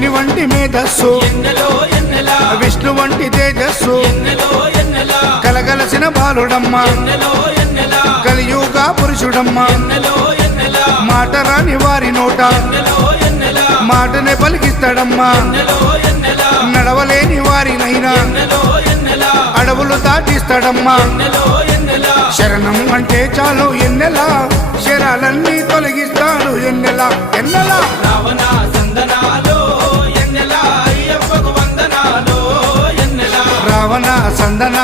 శివుని వంటి మేధస్సు విష్ణు వంటి తేజస్సు కలగలసిన బాలుడమ్మ కలియుగ పురుషుడమ్మ మాట రాని వారి నోట మాటనే పలికిస్తాడమ్మా నడవలేని వారినైనా అడవులు దాటిస్తాడమ్మా శరణం అంటే చాలు ఎన్నెలా శరాలన్నీ తొలగిస్తాడు ఎన్నెలా ఎన్నెలా రావణ సందనాలో ఎన్నెలా అయ్యప్పకు వందనాలో ఎన్నెలా రావణ సందన